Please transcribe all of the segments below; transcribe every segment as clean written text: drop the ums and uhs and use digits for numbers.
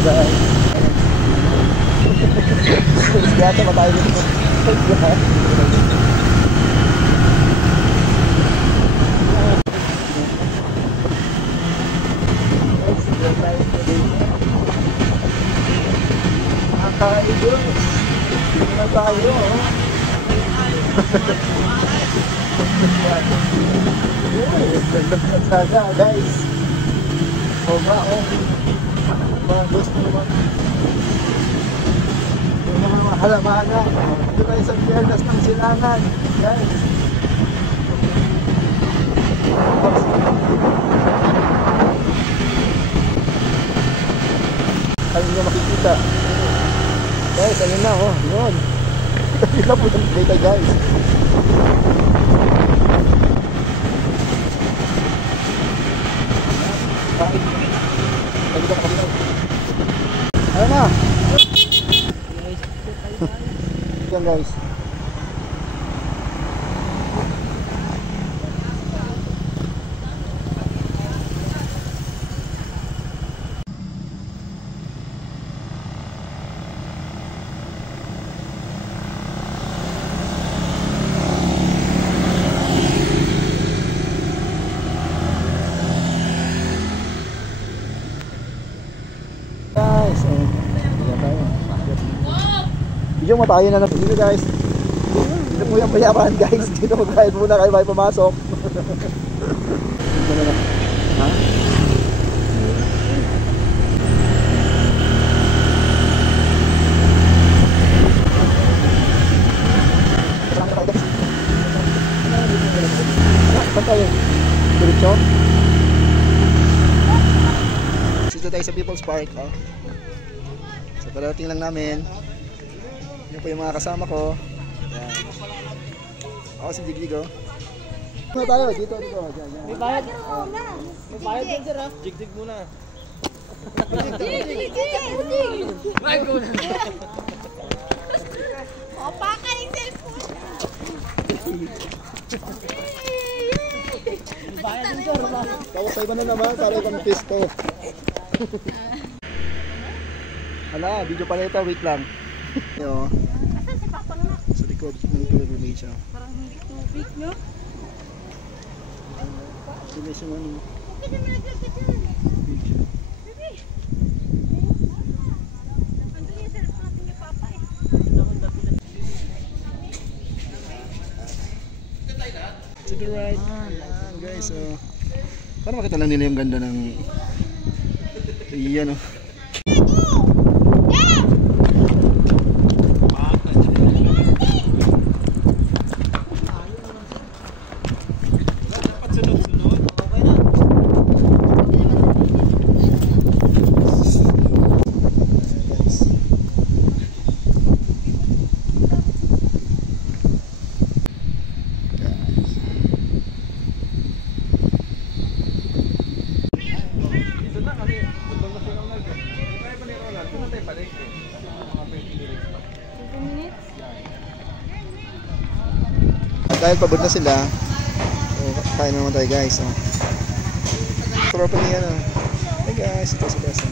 guys. Yata ba tayo dito? Nakakaibos. Dito na tayo. Sana guys. Sobra oh. Parang gusto naman. Yung mga halamana. Dito tayo sa Piernas ng Silangan. Guys. Ayun nyo makikita. Guys, ayun na oh. Yun. Ayun na po yung data guys. Ayun na. Yan guys. Video mo tayo na dito guys. Dito po yung bayaran guys. Dito magkahit muna kayo may pumasok. Ha? Saan tayo? Diretso? Dito tayo sa People's Park. Oh. So parating lang namin. Yan po yung mga kasama ko. Yan. Ako si Jigjigo. Ano tayo? Dito. May bayad. May bayad din sir ha. Jigjig muna. Jig. May guna. Opa ka yung cellphone. May bayad din sir. Tapos sa iba na naman, para ibang pisto. Hala, video pala ito. Wait lang. Yo. Asan si Papa nga? Sa likod ng tuloy siya. Parang hindi tubig, no? Sila siya ano. Hindi naman nagkakit yun. Bebe. Andun yung cellphone natin ni Papa eh. To the right. Ayan guys. So, para makita lang nila yung ganda ng iyan oh. Dahil pabot na sila, so kain naman tayo guys. So, tropa niya na. Hey guys, ito sila sa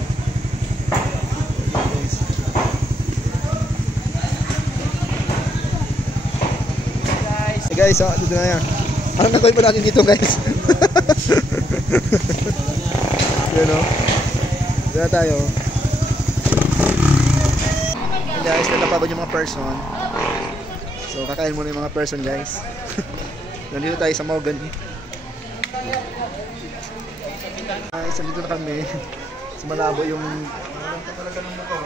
hey guys, oh, dito na yan. Anong nagawin pa natin dito guys? Yan o. Dito na tayo. Hey guys, natapagod yung mga person. So kakain muna yung mga person guys. Nandito tayo sa Mogan. Guys, nandito na kami. Sa malabo yung talaga ng motor.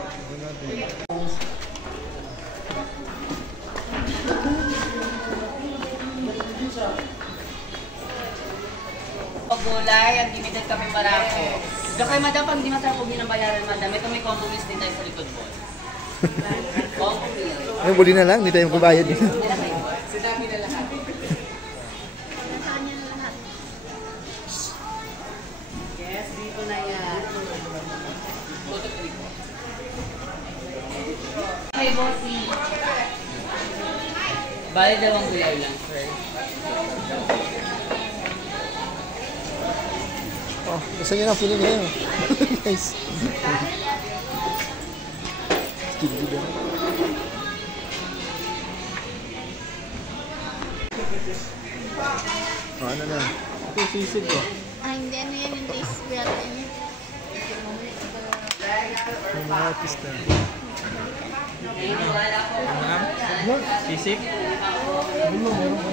Gulay, unlimited kami marako. Diyan kayo madam, pag hindi masarap binabayaran madam, ito may combo meals din tayo sa likod po. Combo meal. Ay, buli na lang, hindi tayo magbabayad dito. Sinabi na lahat. Yes, dito na yan. Photo clip. Hey, bossy. Bali dalawang gulay lang, sir. Oh, gusto nyo na feeling ngayon. Guys. Tigil ah. Ano na? Ito, sisig ko. Ah, hindi. Ano yan yung taste natin? May mga artista. Sisig? Meron